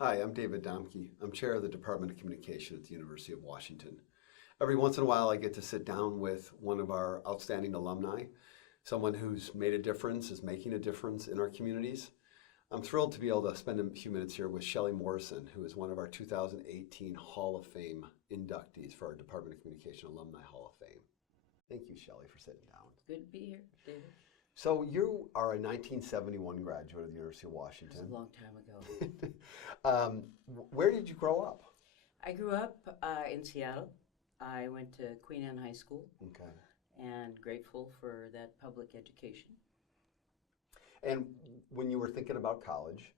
Hi, I'm David Domke. I'm chair of the Department of Communication at the University of Washington. Every once in a while, I get to sit down with one of our outstanding alumni, someone who's made a difference, is making a difference in our communities. I'm thrilled to be able to spend a few minutes here with Shelley Morrison, who is one of our 2018 Hall of Fame inductees for our Department of Communication Alumni Hall of Fame. Thank you, Shelley, for sitting down. Good to be here, David. So you are a 1971 graduate of the University of Washington. That was a long time ago. Where did you grow up? I grew up in Seattle. I went to Queen Anne High School. Okay. And grateful for that public education. And when you were thinking about college,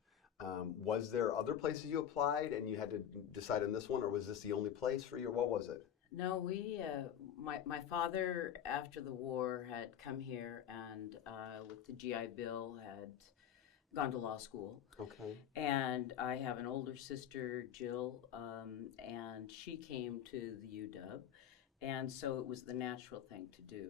was there other places you applied and you had to decide on this one, or was this the only place for you? What was it? No, my father, after the war, had come here and with the GI Bill had gone to law school. Okay. And I have an older sister, Jill, and she came to the UW. And so it was the natural thing to do.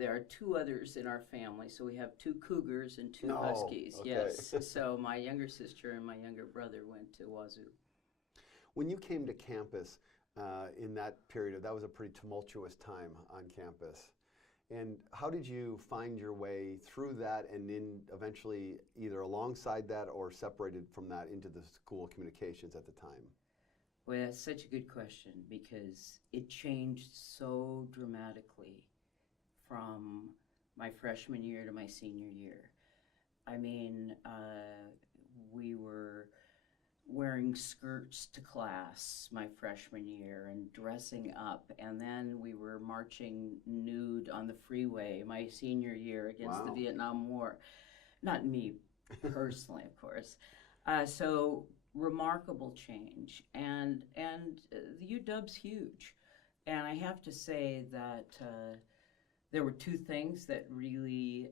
There are two others in our family, so we have two cougars and two huskies. Okay. Yes. So my younger sister and my younger brother went to Wazoo. When you came to campus in that period, that was a pretty tumultuous time on campus. And how did you find your way through that and then eventually either alongside that or separated from that into the School of Communications at the time? Well, that's such a good question because it changed so dramatically from my freshman year to my senior year. I mean, we were wearing skirts to class my freshman year and dressing up, and then we were marching nude on the freeway my senior year against the Vietnam War. Not me personally, of course. So remarkable change, and the UW's huge. And I have to say that there were two things that really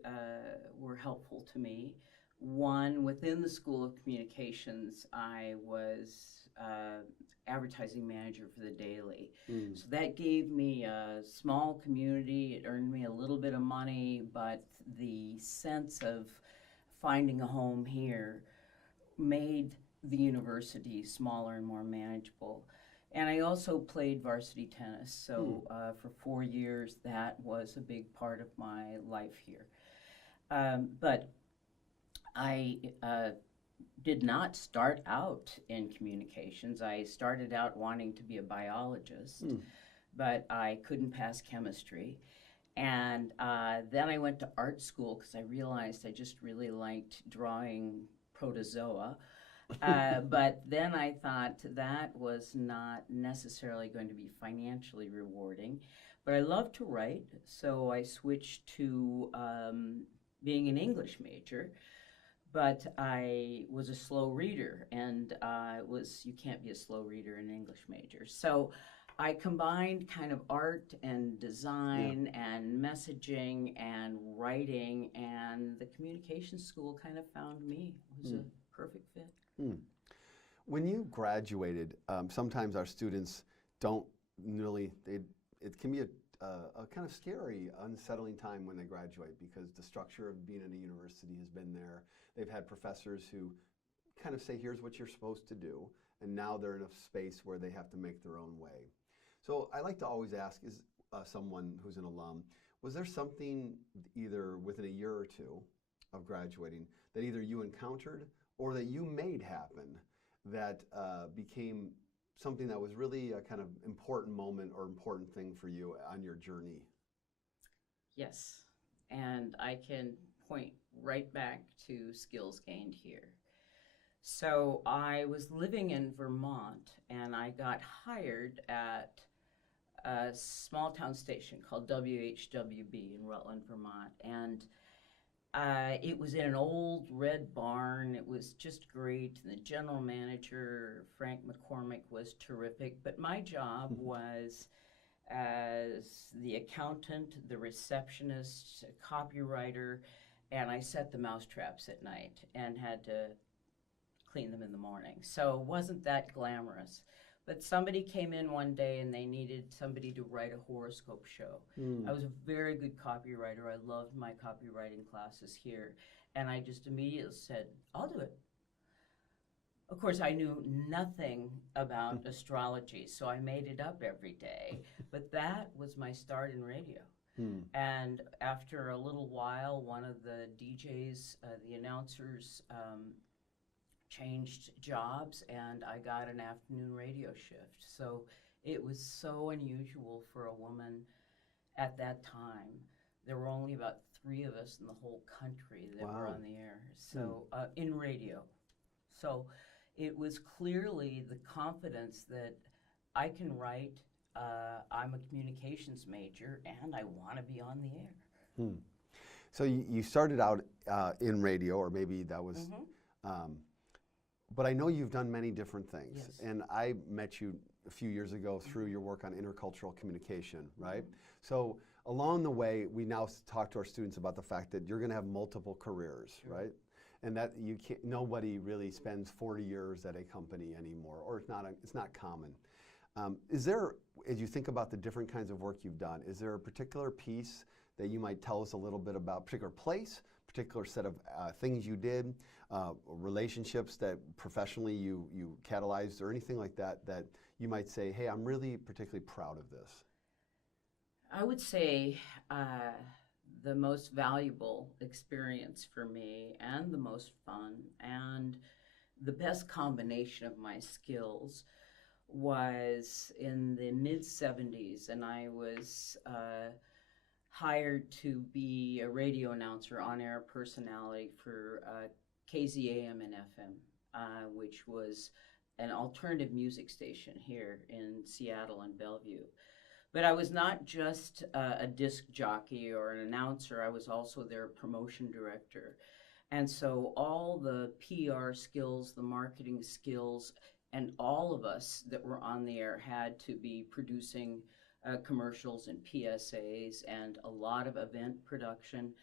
were helpful to me. One, within the School of Communications, I was advertising manager for the Daily. So that gave me a small community. It earned me a little bit of money, but the sense of finding a home here made the university smaller and more manageable. And I also played varsity tennis. So for 4 years, that was a big part of my life here. But I did not start out in communications. I started out wanting to be a biologist, but I couldn't pass chemistry. And then I went to art school because I realized I just really liked drawing protozoa. But then I thought that was not necessarily going to be financially rewarding. But I love to write, so I switched to being an English major. But I was a slow reader, and you can't be a slow reader in an English major. So I combined kind of art and design and messaging and writing, and the communication school kind of found me. It was a perfect fit. When you graduated, sometimes our students don't really, it can be a kind of scary, unsettling time when they graduate because the structure of being at a university has been there. They've had professors who kind of say, here's what you're supposed to do, and now they're in a space where they have to make their own way. So I like to always ask, is someone who's an alum, was there something either within a year or two of graduating that either you encountered or that you made happen that became something that was really a kind of important moment or important thing for you on your journey? Yes, and I can point right back to skills gained here. So I was living in Vermont, and I got hired at a small town station called WHWB in Rutland, Vermont, and it was in an old red barn. It was just great. And the general manager, Frank McCormick, was terrific. But my job was as the accountant, the receptionist, copywriter, and I set the mousetraps at night and had to clean them in the morning. So it wasn't that glamorous. But somebody came in one day and they needed somebody to write a horoscope show. I was a very good copywriter. I loved my copywriting classes here. And I just immediately said, I'll do it. Of course, I knew nothing about astrology, so I made it up every day. But that was my start in radio. Hmm. And after a little while, one of the DJs, the announcers, changed jobs, and I got an afternoon radio shift. So it was so unusual for a woman at that time. There were only about 3 of us in the whole country that were Wow. on the air. So in radio. So it was clearly the confidence that I can write, I'm a communications major, and I want to be on the air. Hmm. So you started out in radio, or maybe that was, but I know you've done many different things. Yes. And I met you a few years ago through your work on intercultural communication, right? So along the way, we now talk to our students about the fact that you're going to have multiple careers, right? And that you can't, nobody really spends 40 years at a company anymore, or it's not common. Is there, as you think about the different kinds of work you've done, is there a particular piece that you might tell us a little bit about, particular place, particular set of things you did, relationships that professionally you catalyzed, or anything like that, that you might say, hey, I'm really particularly proud of this? I would say the most valuable experience for me, and the most fun, and the best combination of my skills was in the mid-70s, and I was hired to be a radio announcer, on-air personality for KZAM and FM, which was an alternative music station here in Seattle and Bellevue. But I was not just a disc jockey or an announcer, I was also their promotion director. And so all the PR skills, the marketing skills, and all of us that were on the air had to be producing commercials and PSAs and a lot of event production.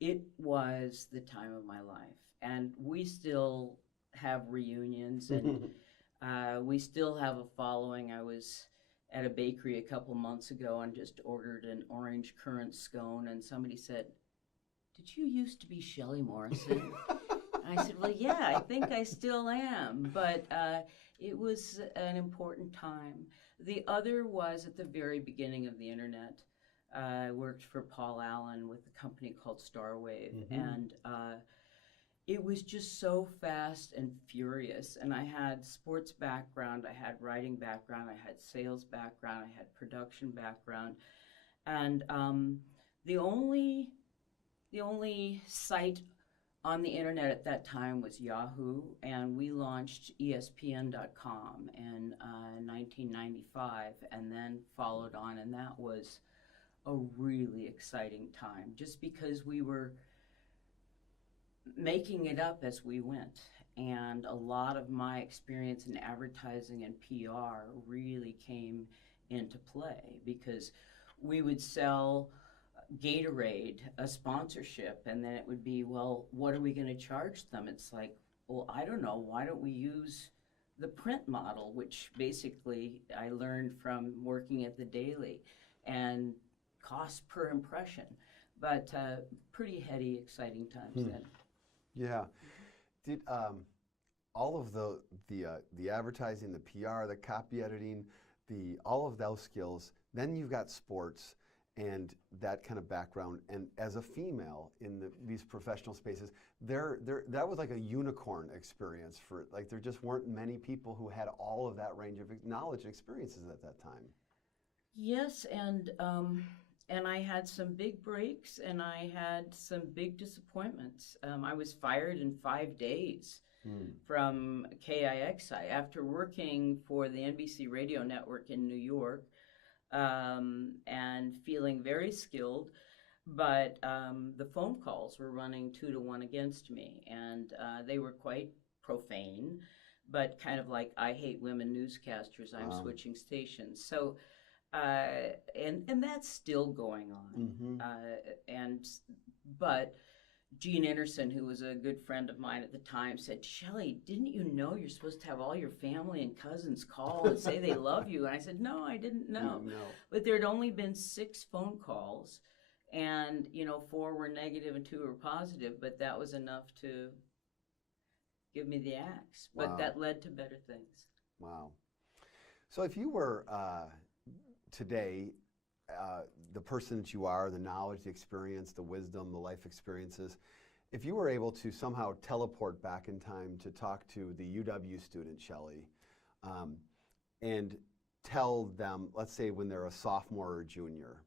It was the time of my life. And we still have reunions, and we still have a following. I was at a bakery a couple months ago and just ordered an orange currant scone, and somebody said, "Did you used to be Shelley Morrison?" I said, "Well, yeah, I think I still am," but it was an important time. The other was at the very beginning of the internet. I worked for Paul Allen with a company called Starwave, and it was just so fast and furious. And I had sports background, I had writing background, I had sales background, I had production background, and the only site on the internet at that time was Yahoo, and we launched ESPN.com in 1995, and then followed on, and that was a really exciting time, just because we were making it up as we went. And a lot of my experience in advertising and PR really came into play, because we would sell Gatorade a sponsorship, and then it would be, well, what are we going to charge them? It's like, well, I don't know, why don't we use the print model, which basically I learned from working at the Daily, and cost per impression. But pretty heady, exciting times then. Yeah. Did all of the advertising, the PR, the copy editing, all of those skills, then you've got sports and that kind of background, and as a female in these professional spaces, that was like a unicorn experience for, like, there just weren't many people who had all of that range of knowledge and experiences at that time. Yes, and I had some big breaks, and I had some big disappointments. I was fired in 5 days from KIXI after working for the NBC radio network in New York, and feeling very skilled, but the phone calls were running 2 to 1 against me, and they were quite profane, but kind of like, I hate women newscasters, I'm switching stations. So and that's still going on. But Gene Anderson, who was a good friend of mine at the time, said, "Shelley, didn't you know you're supposed to have all your family and cousins call and say they love you?" And I said, "No, I didn't know." But there had only been 6 phone calls, and 4 were negative and 2 were positive, but that was enough to give me the axe. But Wow. that led to better things. Wow. So if you were today, the person that you are, the knowledge, the experience, the wisdom, the life experiences, if you were able to somehow teleport back in time to talk to the UW student, Shelley, and tell them, let's say when they're a sophomore or junior,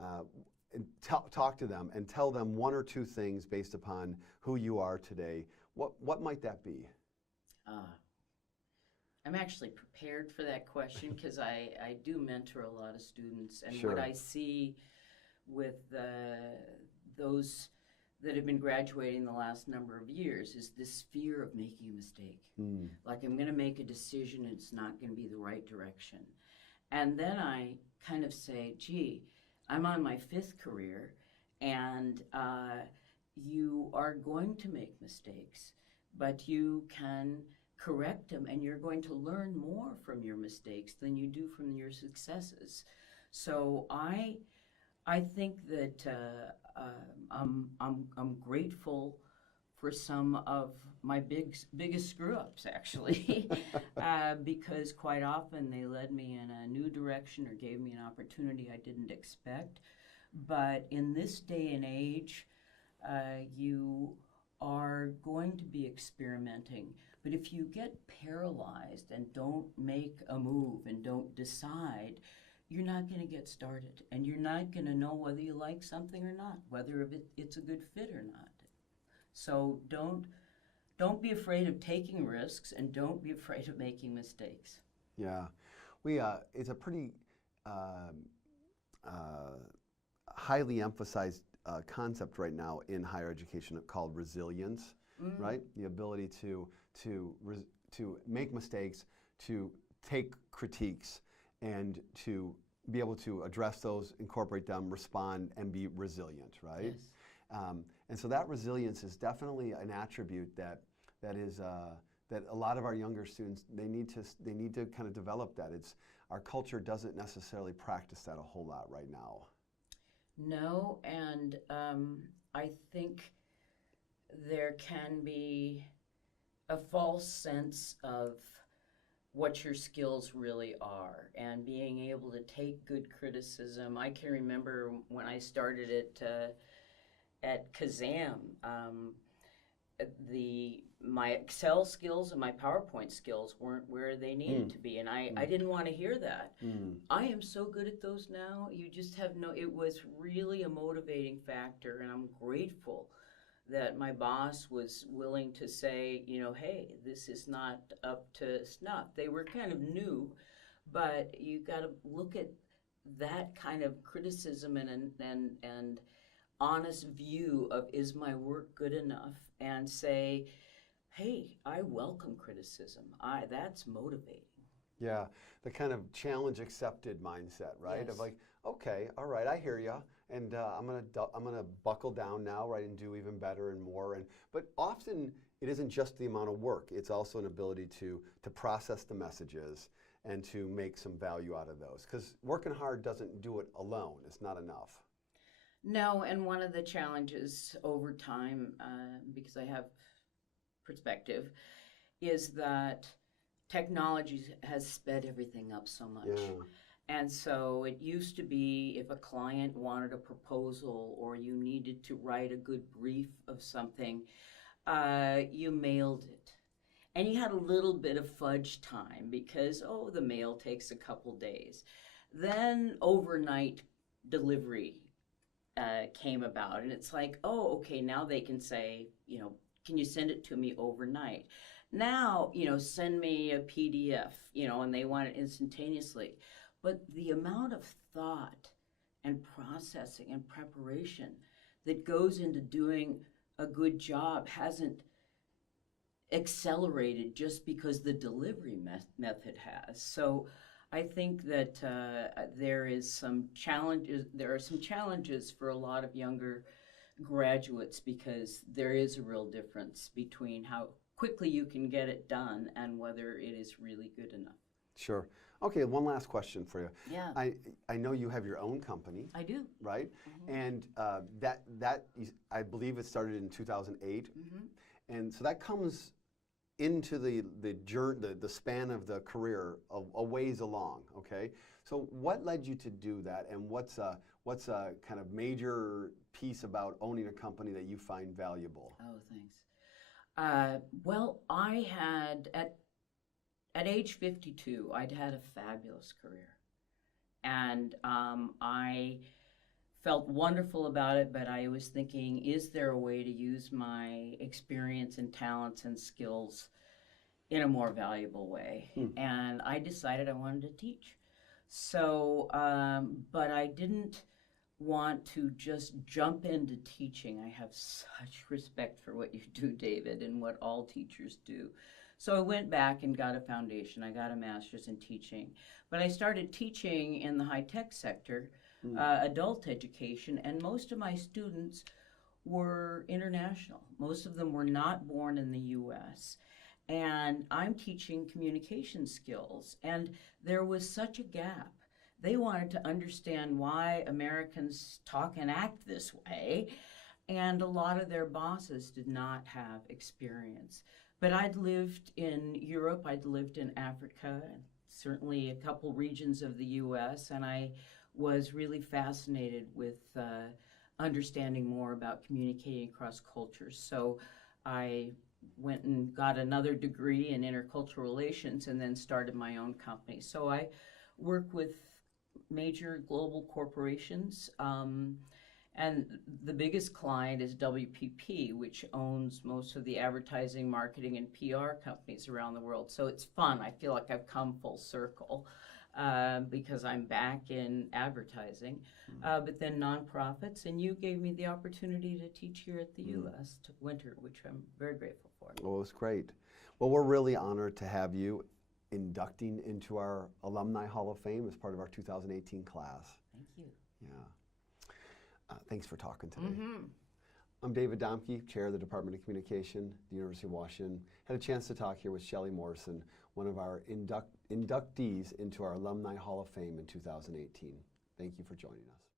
and talk to them and tell them one or two things based upon who you are today, what might that be? I'm actually prepared for that question because I do mentor a lot of students, and Sure. what I see with those that have been graduating the last number of years is this fear of making a mistake. Like, I'm going to make a decision and it's not going to be the right direction. And then I kind of say, gee, I'm on my 5th career, and you are going to make mistakes, but you can correct them, and you're going to learn more from your mistakes than you do from your successes. So I think that I'm grateful for some of my biggest screw-ups, actually, because quite often they led me in a new direction or gave me an opportunity I didn't expect. But in this day and age, you are going to be experimenting. But if you get paralyzed and don't make a move and don't decide, you're not going to get started, and you're not going to know whether you like something or not, whether it's a good fit or not. So don't be afraid of taking risks, and don't be afraid of making mistakes. Yeah, it's a pretty highly emphasized concept right now in higher education called resilience, right? The ability to make mistakes, to take critiques, and to be able to address those, incorporate them, respond, and be resilient, right? Yes. And so that resilience is definitely an attribute that a lot of our younger students, they need to kind of develop that. Our culture doesn't necessarily practice that a whole lot right now. No, and I think there can be a false sense of what your skills really are, and being able to take good criticism. I can remember when I started at Kazam, my Excel skills and my PowerPoint skills weren't where they needed to be, and I didn't want to hear that. I am so good at those now. You just have it was really a motivating factor, and I'm grateful that my boss was willing to say, hey, this is not up to snuff. They were kind of new, but you got to look at that kind of criticism and honest view of, is my work good enough, and say, hey, I welcome criticism. That's motivating. Yeah, the kind of challenge accepted mindset, right? Yes. Of like, okay, all right, I hear you, and I'm gonna buckle down now, right, and do even better and more. But often it isn't just the amount of work; it's also an ability to process the messages and to make some value out of those. Because working hard doesn't do it alone; it's not enough. No, and one of the challenges over time, because I have perspective, is that technology has sped everything up so much. Yeah. And so it used to be, if a client wanted a proposal or you needed to write a good brief of something, you mailed it. And you had a little bit of fudge time because, the mail takes a couple days. Then overnight delivery came about, and it's like, okay, now they can say, can you send it to me overnight? Now, send me a PDF, and they want it instantaneously. But the amount of thought and processing and preparation that goes into doing a good job hasn't accelerated just because the delivery method has. So I think that there are some challenges for a lot of younger graduates, because there is a real difference between how quickly you can get it done and whether it is really good enough. Sure. Okay, one last question for you. Yeah. I know you have your own company. I do. Right? And that I believe it started in 2008. And so that comes into the journey, the span of the career a ways along. Okay, so what led you to do that, and what's a kind of major piece about owning a company that you find valuable? Oh, thanks. Well, I had at age 52, I'd had a fabulous career, and I felt wonderful about it, but I was thinking, is there a way to use my experience and talents and skills in a more valuable way? And I decided I wanted to teach. So, but I didn't want to just jump into teaching. I have such respect for what you do, David, and what all teachers do. So I went back and got a foundation. I got a master's in teaching. But I started teaching in the high-tech sector, adult education, and most of my students were international. Most of them were not born in the U.S. And I'm teaching communication skills, and there was such a gap. They wanted to understand why Americans talk and act this way, and a lot of their bosses did not have experience. But I'd lived in Europe, I'd lived in Africa, and certainly a couple regions of the U.S., and I was really fascinated with understanding more about communicating across cultures. So I went and got another degree in Intercultural Relations and then started my own company. So I work with major global corporations, and the biggest client is WPP, which owns most of the advertising, marketing, and PR companies around the world. So it's fun. I feel like I've come full circle because I'm back in advertising. But then nonprofits, and you gave me the opportunity to teach here at the U last winter, which I'm very grateful for. Well, it was great. Well, we're really honored to have you inducting into our Alumni Hall of Fame as part of our 2018 class. Thank you. Yeah. Thanks for talking today. I'm David Domke, Chair of the Department of Communication, the University of Washington. Had a chance to talk here with Shelley Morrison, one of our inductees into our Alumni Hall of Fame in 2018. Thank you for joining us.